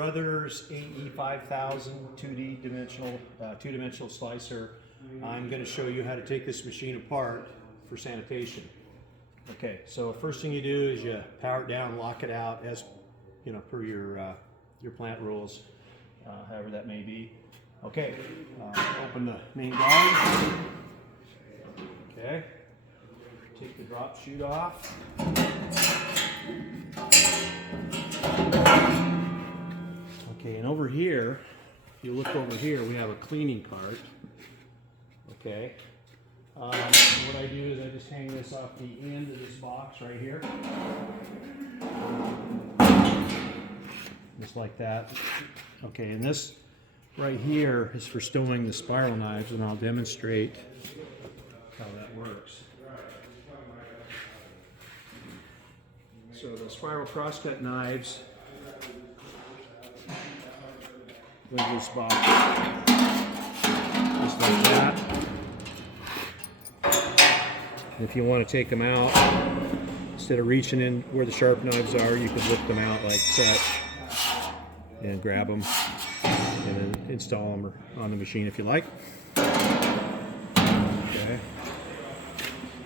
Carruthers AE5000-2D two-dimensional slicer. I'm going to show you how to take this machine apart for sanitation. Okay, so first thing you do is you power it down, lock it out, as you know, per your plant rules, however that may be. Okay, open the main guard. Okay, take the drop chute off. Okay, and over here, if you look over here, we have a cleaning cart. Okay, what I do is I just hang this off the end of this box right here, just like that. Okay, and this right here is for stowing the spiral knives, and I'll demonstrate how that works. So the spiral crosscut knives go into this box, just like that. And if you want to take them out, instead of reaching in where the sharp knives are, you can lift them out like such and grab them and then install them on the machine if you like. Okay.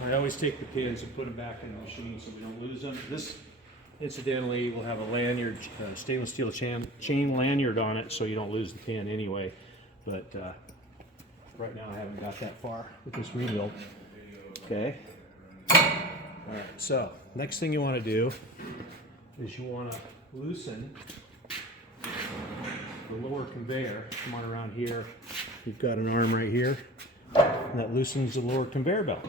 I always take the pins and put them back in the machine so we don't lose them. This, incidentally, will have a lanyard, stainless steel chain lanyard on it, so you don't lose the pin anyway. But right now I haven't got that far with this rebuild. Okay. All right. So next thing you want to do is you want to loosen the lower conveyor. Come on around here. You've got an arm right here, and that loosens the lower conveyor belt.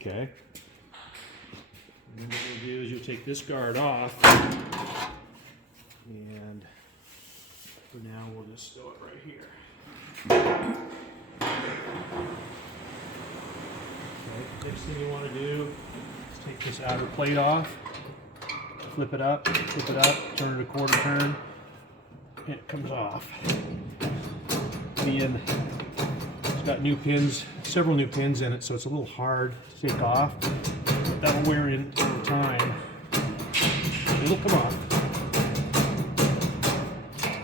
Okay. And then what we'll do is you'll take this guard off, and for now we'll just stow it right here. Okay. Next thing you want to do is take this outer plate off, flip it up, turn it a quarter turn, and it comes off. And it's got new pins, several new pins in it, so it's a little hard to take off. That'll wear in over time. It'll come off.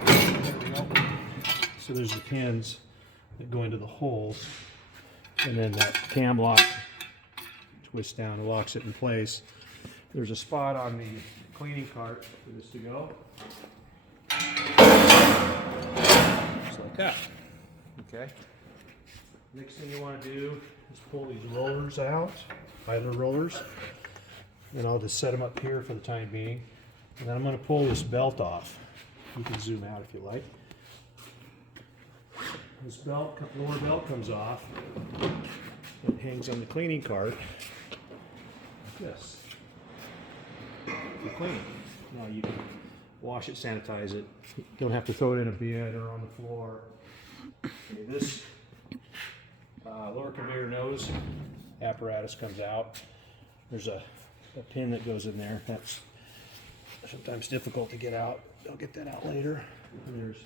There we go. So there's the pins that go into the holes, and then that cam lock twists down and locks it in place. There's a spot on the cleaning cart for this to go. Just like that. Okay. Next thing you want to do is pull these rollers out, idler rollers, and I'll just set them up here for the time being. And then I'm going to pull this belt off. You can zoom out if you like. This belt, lower belt comes off. It hangs on the cleaning cart like this. For cleaning. Now you can wash it, sanitize it. You don't have to throw it in a bin or on the floor. Okay, this lower conveyor nose apparatus comes out. There's a pin that goes in there. That's sometimes difficult to get out. I'll get that out later. And there's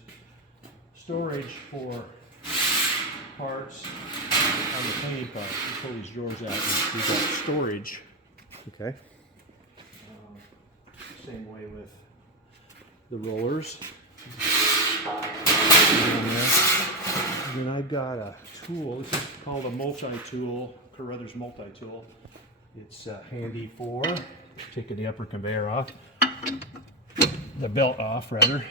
storage for parts on the cleaning cart. You pull these drawers out and we've got storage. Okay. Same way with the rollers. And then I've got a tool. This is called a multi-tool, Carruthers multi-tool. It's handy for taking the upper conveyor off, the belt off rather.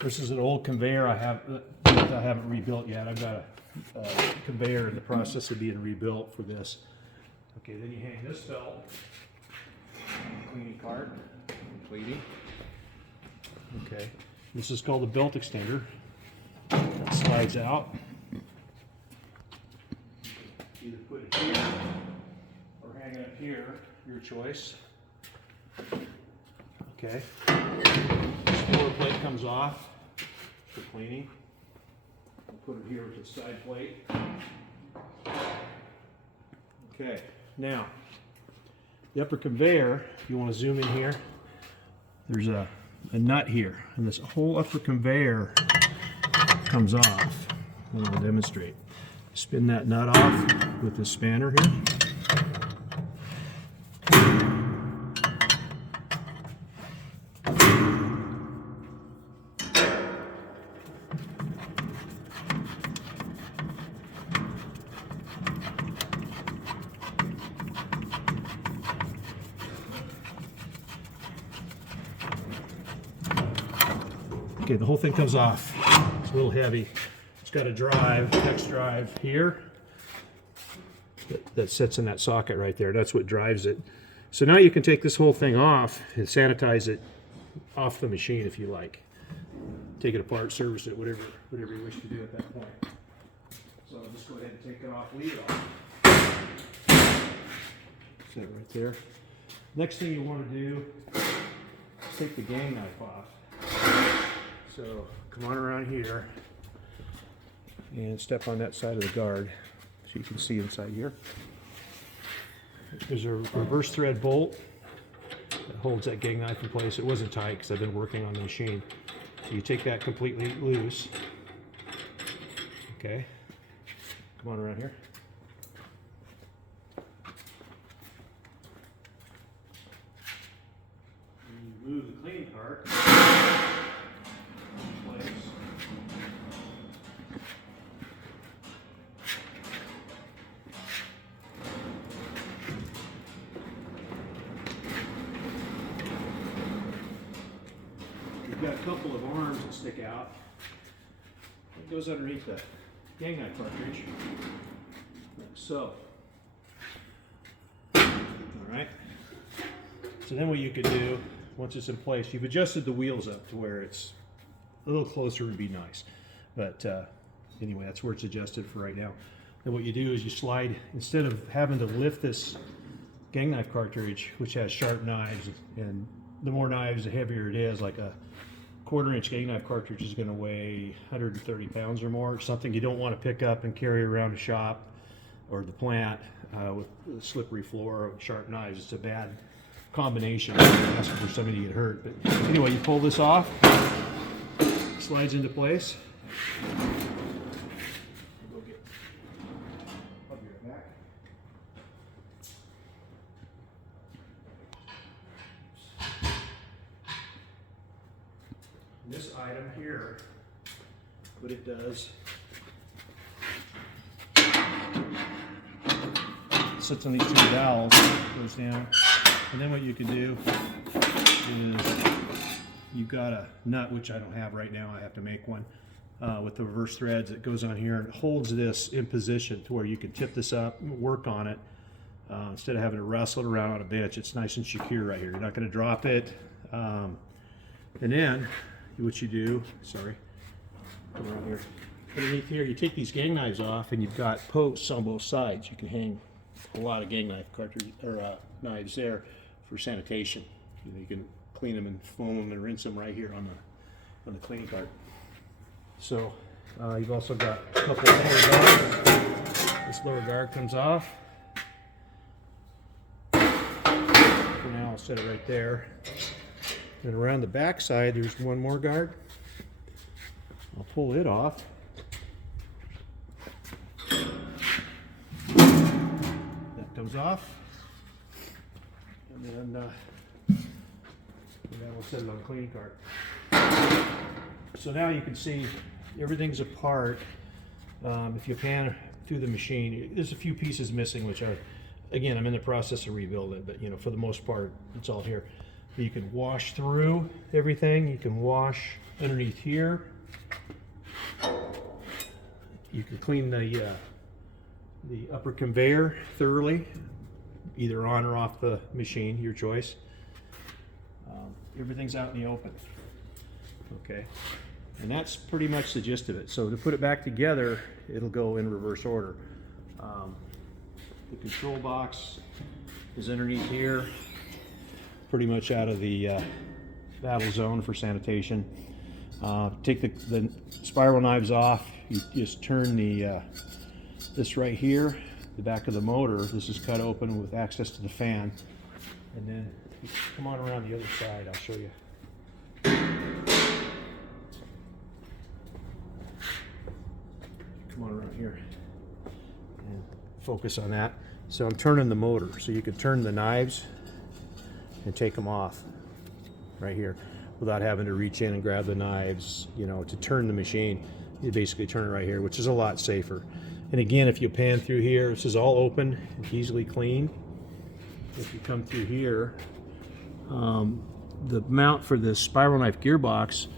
This is an old conveyor I haven't rebuilt yet. I've got a conveyor in the process of being rebuilt for this. Okay, then you hang this belt on the cleaning cart, completing. Okay, this is called a belt extender. That slides out. Either put it here or hang it up here, your choice. Okay. This lower plate comes off for cleaning. I'll put it here with the side plate. Okay, now the upper conveyor, if you want to zoom in here, there's a nut here, and this whole upper conveyor comes off. And I'll demonstrate. Spin that nut off with this spanner here. Okay, the whole thing comes off. It's a little heavy. It's got a drive, hex drive here that sits in that socket right there. That's what drives it. So now you can take this whole thing off and sanitize it off the machine if you like. Take it apart, service it, whatever you wish to do at that point. So I'll just go ahead and take it off, leave it off. Set it right there. Next thing you want to do is take the gang knife off. So come on around here and step on that side of the guard so you can see inside here. There's a reverse thread bolt that holds that gang knife in place. It wasn't tight because I've been working on the machine. So you take that completely loose. Okay, come on around here. And you move the cleaning cart in place. You've got a couple of arms that stick out. It goes underneath the gang knife cartridge, like so. All right. So then what you could do, once it's in place, you've adjusted the wheels up to where it's a little closer would be nice. But anyway, that's where it's adjusted for right now. Then what you do is you slide, instead of having to lift this gang knife cartridge, which has sharp knives, and the more knives, the heavier it is, like a 1/4 inch gang knife cartridge is going to weigh 130 pounds or more. Something you don't want to pick up and carry around the shop or the plant with a slippery floor or sharp knives. It's a bad combination. Asking for somebody to get hurt. But anyway, you pull this off, it slides into place. Go get, I'll be right back. This item here, what it does, sits on these two valves, goes down, and then what you can do is you've got a nut, which I don't have right now, I have to make one, with the reverse threads that goes on here and holds this in position to where you can tip this up, work on it, instead of having to wrestle it around on a bench. It's nice and secure right here. You're not going to drop it. And then what you do, sorry, come around here. Underneath here, you take these gang knives off, and you've got posts on both sides. You can hang a lot of gang knife cartridge or knives there for sanitation. You can clean them and foam them and rinse them right here on the cleaning cart. So you've also got a couple of lower guards. This lower guard comes off. For now, I'll set it right there. And around the back side, there's one more guard. I'll pull it off. That comes off. And then we'll set it on the cleaning cart. So now you can see everything's apart. If you pan through the machine, there's a few pieces missing, which are, again, I'm in the process of rebuilding, but you know, for the most part, it's all here. You can wash through everything. You can wash underneath here. You can clean the upper conveyor thoroughly, either on or off the machine, your choice. Everything's out in the open. Okay, and that's pretty much the gist of it. So to put it back together, it'll go in reverse order. The control box is underneath here, pretty much out of the battle zone for sanitation. Take the spiral knives off. You just turn this right here, the back of the motor. This is cut open with access to the fan. And then you come on around the other side, I'll show you. Come on around here and focus on that. So I'm turning the motor, so you can turn the knives and take them off right here without having to reach in and grab the knives. You know, to turn the machine, you basically turn it right here, which is a lot safer. And again, if you pan through here, this is all open and easily cleaned. If you come through here, the mount for the spiral knife gearbox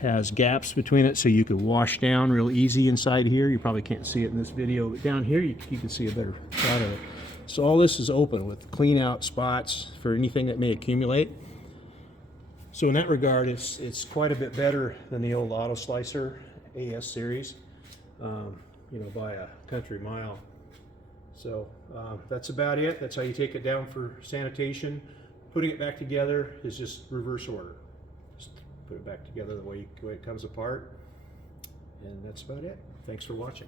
has gaps between it so you can wash down real easy inside here. You probably can't see it in this video, but down here you can see a better shot of it. So all this is open with clean out spots for anything that may accumulate. So in that regard, it's quite a bit better than the old auto slicer AS series, you know, by a country mile. So that's about it. That's how you take it down for sanitation. Putting it back together is just reverse order. Just put it back together the way it comes apart. And that's about it. Thanks for watching.